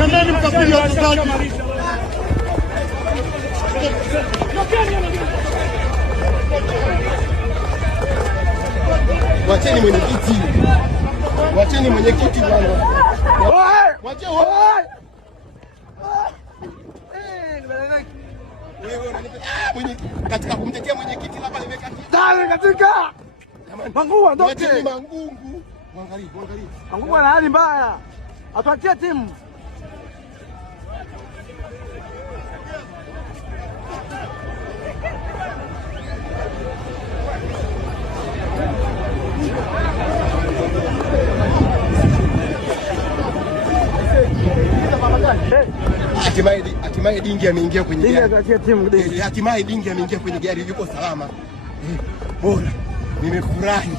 Nendeni mkapige wachezaji. Wacheni mwenyekiti. Wacheni mwenyekiti bwana. Wache wewe. Wewe unanipa katika kumtetea mwenyekiti hapa nimeka dale katika Mangungu ndoke. Wacheni Mangungu. Muangalie. Mangungu ana hali mbaya. Atuachie timu. Hatimaye Dingi ameingia kwenye gari. Hatimaye Dingi ameingia kwenye gari, yuko salama. Bora. Nimefurahi.